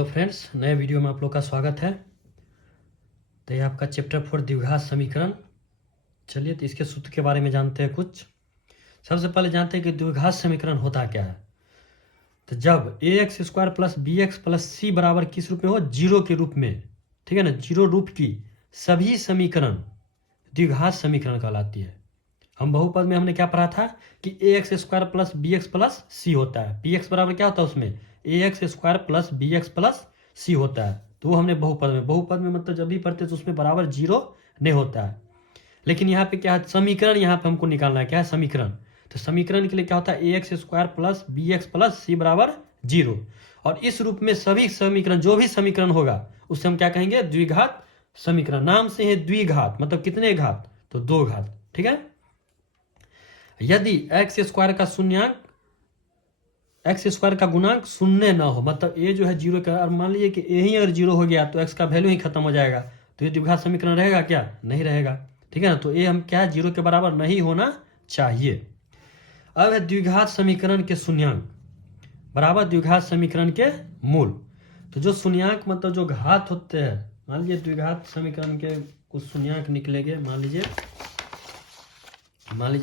Hello friends, नए video में आप लोग का स्वागत है। तो ये आपका चैप्टर 4 द्विघात समीकरण। चलिए तो इसके सूत्र के बारे में जानते हैं कुछ। सबसे पहले जानते हैं कि द्विघात समीकरण होता क्या है। तो जब ax square plus B X plus C बराबर किस रूप में हो, जीरो के रूप में, ठीक है ना, जीरो रूप की सभी समीकरण द्विघात समीकरण कहलाती है। हम बहुपद में हमने क्या पढ़ा था कि ax square plus B X plus C होता है। पी एक्स बराबर क्या होता है उसमें, ax square plus B X plus C होता है। तो वो हमने बहुपद में मतलब जब भी पढ़ते तो उसमें बराबर जीरो नहीं होता है। लेकिन यहाँ पे क्या है, समीकरण यहाँ पे हमको निकालना है। क्या है समीकरण? तो समीकरण के लिए क्या होता है, ax square plus B X plus C बराबर जीरो। और इस रूप में सभी समीकरण, जो भी समीकरण होगा उससे हम क्या कहेंगे, द्विघात समीकरण। नाम से है द्विघात, मतलब कितने घात, तो दो घात। ठीक है। यदि एक्स स्क्वायर का शून्यंक, एक्स स्क्वायर का गुणांक शून्य ना हो, मतलब ए जो है जीरो का, और मान लीजिए कि ए ही अगर जीरो हो गया तो एक्स का वैल्यू ही खत्म हो जाएगा, तो ये द्विघात समीकरण रहेगा क्या? नहीं रहेगा। ठीक है ना। तो ए हम क्या है, जीरो के बराबर नहीं होना चाहिए। अब है द्विघात समीकरण के शून्यंक बराबर द्विघात समीकरण के मूल। तो जो शून्यंक मतलब जो घात होते हैं, मान लीजिए द्विघात समीकरण के कुछ शून्यंक निकलेंगे। मान लीजिए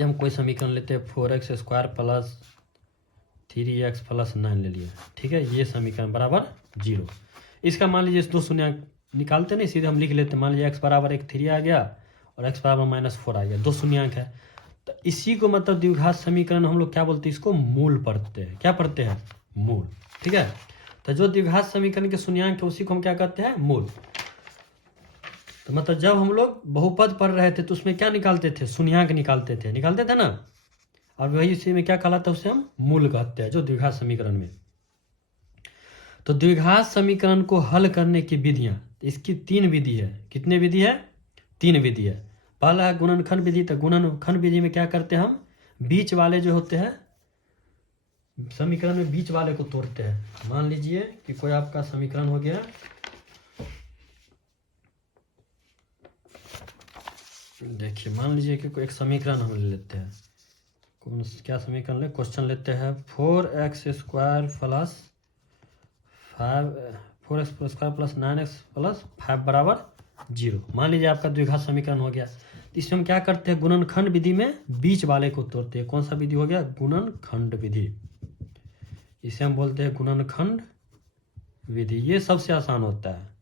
हम कोई समीकरण लेते हैं, 4x square plus 3x plus 9 ले लिया। ठीक है, ये समीकरण बराबर जीरो। इसका मान लीजिए इस दो शून्यंक निकालते नहीं, सीधे हम लिख लेते हैं। मान लीजिए x बराबर एक 3 आ गया और x बराबर -4 आ गया, दो शून्यंक है। तो इसी को मतलब द्विघात समीकरण हम लोग क्या बोलते हैं, इसको मूल पढ़ते हैं। क्या पढ़ते हैं? मूल। ठीक है। तो जो द्विघात समीकरण के शून्यंक है उसी को हम क्या कहते हैं, मूल। तो मतलब जब हम लोग बहुपद पढ़ रहे थे तो उसमें क्या निकालते थे, शून्यंक निकालते थे ना। और वही इसी में क्या कहलाता है, उसे हम मूल कहते हैं, जो द्विघात समीकरण में। तो द्विघात समीकरण को हल करने की विधियां, इसकी तीन विधि है। कितने विधि है? तीन विधि है। पहला है गुणनखंड विधि। तो गुणनखंड विधि में क्या करते हैं, हम बीच वाले जो होते हैं समीकरण में, बीच वाले को तोड़ते हैं। मान लीजिए कि कोई आपका समीकरण हो गया, देखिए मान लीजिए कि कोई एक समीकरण हम ले लेते हैं। कौन क्या समीकरण ले, क्वेश्चन लेते हैं 4x square plus 4x square plus 9x plus 5 बराबर जीरो। मान लीजिए आपका द्विघात समीकरण हो गया। तो इसमें हम क्या करते हैं, गुणनखंड विधि में बीच वाले को तोड़ते हैं। कौन सा विधि हो गया? गुणनखंड विधि। इसे हम बोलते हैं गुणनखंड विधि। ये सबसे आसान होता है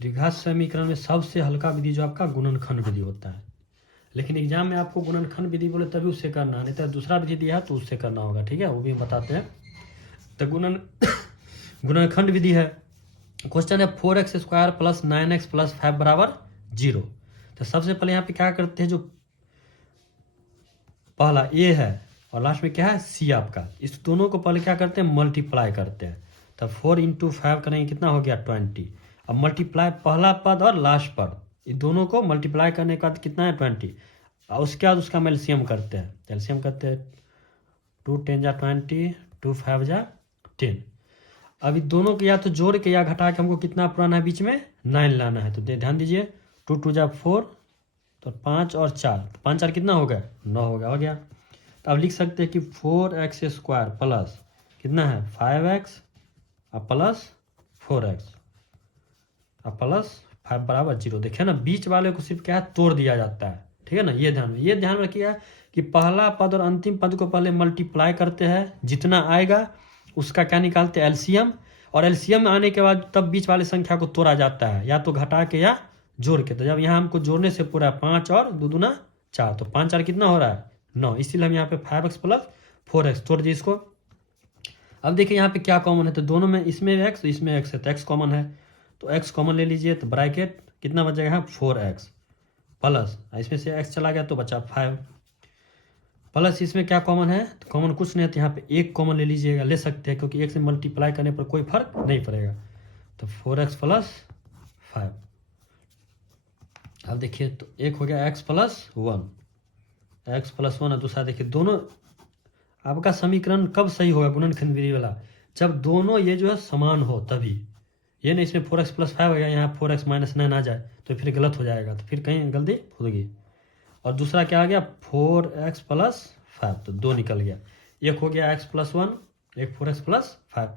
द्विघात समीकरण में, सबसे हल्का विधि जो आपका गुणनखंड विधि होता है। लेकिन एग्जाम में आपको गुणनखंड विधि बोले तभी उससे करना, नहीं तो दूसरा विधि दिया है तो उससे करना होगा। ठीक है, वो भी हम बताते हैं। तो गुणनखंड विधि है। क्वेश्चन है 4x square plus 9x plus 5 बराबर जीरो। तो सबसे पहले यहाँ पे क्या करते हैं, जो पहला a है और लास्ट में क्या है, c आपका, इस दोनों को पहले क्या करते हैं, मल्टीप्लाई करते हैं। तब 4 × 5 करेंगे, कितना हो गया 20। अब मल्टीप्लाई पहला पद और लास्ट पद, इन दोनों को मल्टीप्लाई करने के बाद कितना है 20। और उसके बाद उसका हम एलसीएम करते हैं। एलसीएम करते हैं 2 × 10 = 20, 2 × 5 = 10। अभी दोनों को या तो जोड़ के या घटा के हमको कितना पुराना है, बीच में 9 लाना है। तो ध्यान दीजिए, 2 × 2 = 4, तो 5 और 4, 5 4 कितना हो गया, 9 हो गया। तो अब लिख सकते हैं कि 4x स्क्वायर प्लस कितना है 5x और प्लस 4x और प्लस 5 बराबर जीरो। देखिए ना, बीच वाले को सिर्फ क्या है, तोड़ दिया जाता है। ठीक है ना, ये ध्यान रखिएगा कि पहला पद और अंतिम पद को पहले मल्टीप्लाई करते हैं, जितना आएगा उसका क्या निकालते हैं, एलसीएम। और एलसीएम आने के बाद तब बीच वाले संख्या को तोड़ा जाता है, या तो घटा के या जोड़ के। तो जब यहाँ हमको जोड़ने से पूरा 5 और 2 दूना 4, तो 5 4 कितना हो रहा है, 9। इसीलिए हम यहाँ पे 5x प्लस 4x तोड़ दिए इसको। अब देखिए यहाँ पे क्या कॉमन है, तो दोनों में, इसमें x इसमें x है, तो x कॉमन है, तो x कॉमन ले लीजिए। तो ब्रैकेट कितना बचेगा यहाँ 4x प्लस, इसमें से x चला गया तो बचा 5 प्लस, इसमें क्या कॉमन है, तो कॉमन कुछ नहीं है, तो यहाँ पे एक कॉमन ले लीजिएगा, ले सकते हैं, क्योंकि एक से मल्टीप्लाई करने पर कोई फर्क नहीं पड़ेगा। तो 4x प्लस 5। अब देखिए, तो एक हो गया x प्लस 1, x प्लस 1 और दूसरा देखिए। दोनों आपका समीकरण कब सही होगा गुणनखंड विधि वाला, जब दोनों ये जो है समान हो तभी। ये नहीं इसमें 4x प्लस 5 हो गया, यहाँ 4x माइनस 9 आ जाए तो फिर गलत हो जाएगा, तो फिर कहीं गलती होगी। और दूसरा क्या आ गया 4x प्लस 5, तो 2 निकल गया। एक हो गया x प्लस 1, एक 4x प्लस 5,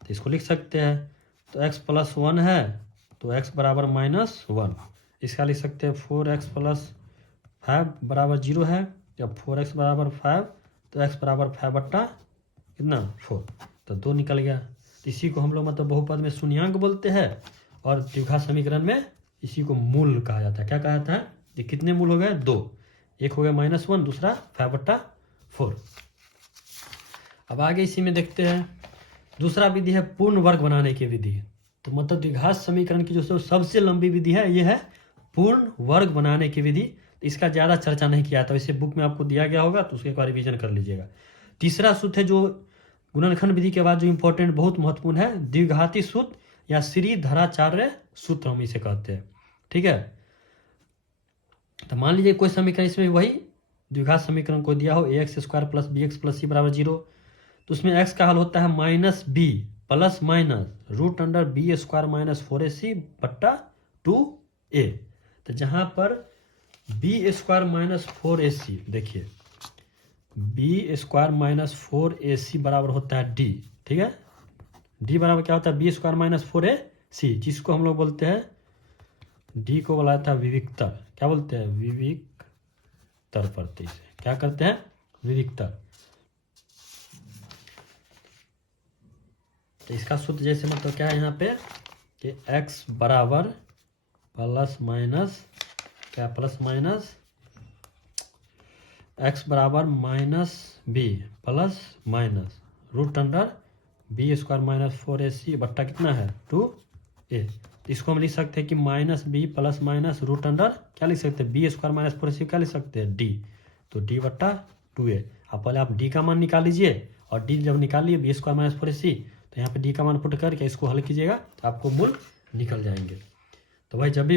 तो इसको लिख सकते हैं। तो x प्लस 1 है तो x बराबर -1। इसका लिख सकते हैं 4x प्लस 5 बराबर 0 है। जब 4x बराबर 5 तो x बराबर 5 बट्टा कितना 4, तो 2 निकल गया। इसी को हम लोग मतलब बहुपद में शून्यांक बोलते हैं और द्विघात समीकरण में इसी को मूल कहा जाता है। क्या कहा जाता है? ये कितने मूल हो गए? 2। एक हो गया -1, दूसरा 5 बट्टा 4। अब आगे इसी में देखते हैं दूसरा विधि है पूर्ण वर्ग बनाने की विधि। तो मतलब द्विघात समीकरण की जो सबसे लंबी विधि है ये है पूर्ण वर्ग बनाने की विधि। इसका ज़्यादा चर्चा नहीं किया था, इसे बुक में आपको दिया गया होगा तो उसके एक बार रिविजन कर लीजिएगा। तीसरा सूत्र है जो गुणनखंड विधि के बाद जो इंपॉर्टेंट बहुत महत्वपूर्ण है, द्विघाती सूत्र या श्रीधराचार्य सूत्र हम इसे कहते हैं। ठीक है, तो मान लीजिए कोई समीकरण इसमें वही द्विघात समीकरण को दिया हो ax² plus bx plus c बराबर 0, तो उसमें x का हल होता है -b plus minus √b² minus 4ac बट्टा 2a। तो जहाँ पर b² माइनस 4ac, देखिए b² माइनस 4ac बराबर होता है d। ठीक है, d बराबर क्या होता है? b² माइनस 4ac, जिसको हम लोग बोलते हैं d को बोला था विविक्तर। क्या बोलते हैं? विविक्तर पढ़ते इसे। क्या करते हैं? विविक्तर। तो इसका सूत्र जैसे मतलब क्या है यहाँ पे कि x बराबर प्लस माइनस क्या प्लस माइनस x बराबर -b plus minus √b² minus 4ac बट्टा कितना है 2a। इसको हम लिख सकते हैं कि -b प्लस माइनस √, क्या लिख सकते हैं? b² माइनस 4ac क्या लिख सकते हैं? d। तो d बट्टा 2a। अब पहले आप d का मान निकाल लीजिए और d जब निकाल लिए b² माइनस 4ac तो यहाँ पे d का मान पुट करके इसको हल कीजिएगा तो आपको मूल निकल जाएंगे। तो भाई जब भी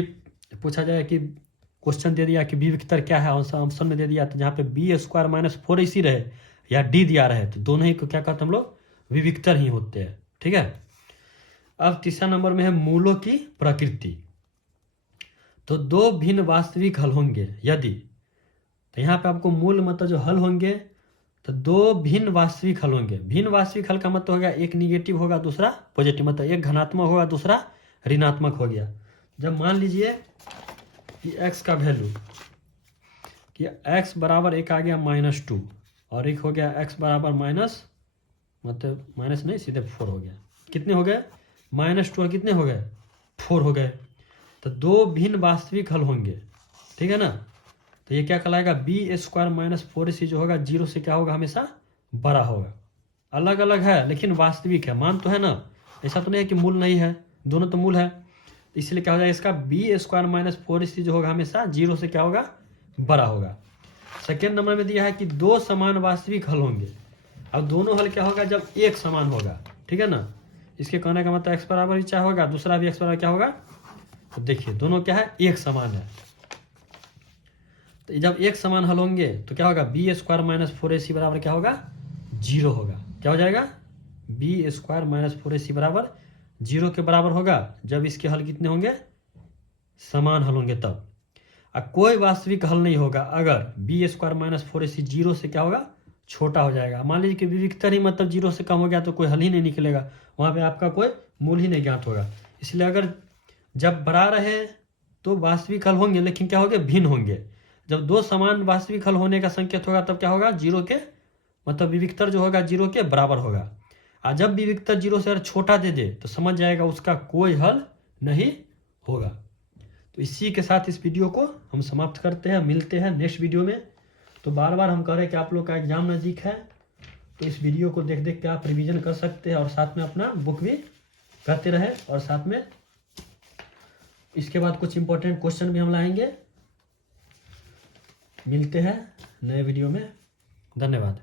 पूछा जाए कि क्वेश्चन दे दिया कि विविक्तर क्या है, ऑप्शन में दे दिया, तो जहाँ पे b² माइनस 4ac रहे या d दिया रहे तो दोनों ही को क्या कहते हैं हम लोग? विविक्तर ही होते हैं। ठीक है, अब तीसरा नंबर में है मूलों की प्रकृति। तो दो भिन्न वास्तविक हल होंगे यदि, तो यहाँ पे आपको मूल मतलब जो हल होंगे तो दो भिन्न वास्तविक हल होंगे। भिन्न वास्तविक हल का मतलब हो गया एक निगेटिव होगा दूसरा पॉजिटिव, मतलब एक धनात्मक होगा दूसरा ऋणात्मक हो गया। जब मान लीजिए कि x का वैल्यू कि x बराबर एक आ गया -2 और एक हो गया x बराबर मतलब माइनस नहीं सीधे 4 हो गया। कितने हो गए? -2 और कितने हो गए? 4 हो गए। तो दो भिन्न वास्तविक हल होंगे। ठीक है ना, तो ये क्या कहलाएगा? b² माइनस 4ac जो होगा 0 से क्या होगा? हमेशा बड़ा होगा। अलग अलग है लेकिन वास्तविक है, मान तो है ना, ऐसा तो नहीं है कि मूल नहीं है, दोनों तो मूल है। तो इसलिए क्या हो जाएगा? इसका b² माइनस 4ac जो होगा हमेशा 0 से क्या होगा? बड़ा होगा। सेकेंड नंबर में दिया है कि दो समान वास्तविक हल होंगे। अब दोनों हल क्या होगा? जब एक समान होगा। ठीक है ना, इसके कहने का मतलब x बराबर ही क्या होगा, दूसरा भी x बराबर क्या होगा। तो देखिए दोनों क्या है? एक समान है। तो जब एक समान हल होंगे तो क्या होगा? b² माइनस 4ac बराबर क्या होगा? 0 होगा। क्या हो जाएगा? b² माइनस 4ac बराबर 0 के बराबर होगा जब इसके हल कितने होंगे? समान हल होंगे तब। अब कोई वास्तविक हल नहीं होगा अगर b² माइनस 4ac 0 से क्या होगा? छोटा हो जाएगा। मान लीजिए कि विविक्तर ही मतलब 0 से कम हो गया तो कोई हल ही नहीं निकलेगा, वहाँ पे आपका कोई मूल ही नहीं ज्ञात होगा। इसलिए अगर जब बड़ा रहे तो वास्तविक हल होंगे लेकिन क्या होंगे? भिन्न होंगे। जब दो समान वास्तविक हल होने का संकेत होगा तब क्या होगा? 0 के मतलब विविक्तर जो होगा 0 के बराबर होगा। और जब विविक्तर 0 से अगर छोटा दे दे तो समझ जाएगा उसका कोई हल नहीं होगा। तो इसी के साथ इस वीडियो को हम समाप्त करते हैं, मिलते हैं नेक्स्ट वीडियो में। तो बार बार हम कह रहे हैं कि आप लोग का एग्जाम नज़दीक है तो इस वीडियो को देख देख के आप रिवीजन कर सकते हैं और साथ में अपना बुक भी करते रहे और साथ में इसके बाद कुछ इंपॉर्टेंट क्वेश्चन भी हम लाएंगे। मिलते हैं नए वीडियो में। धन्यवाद।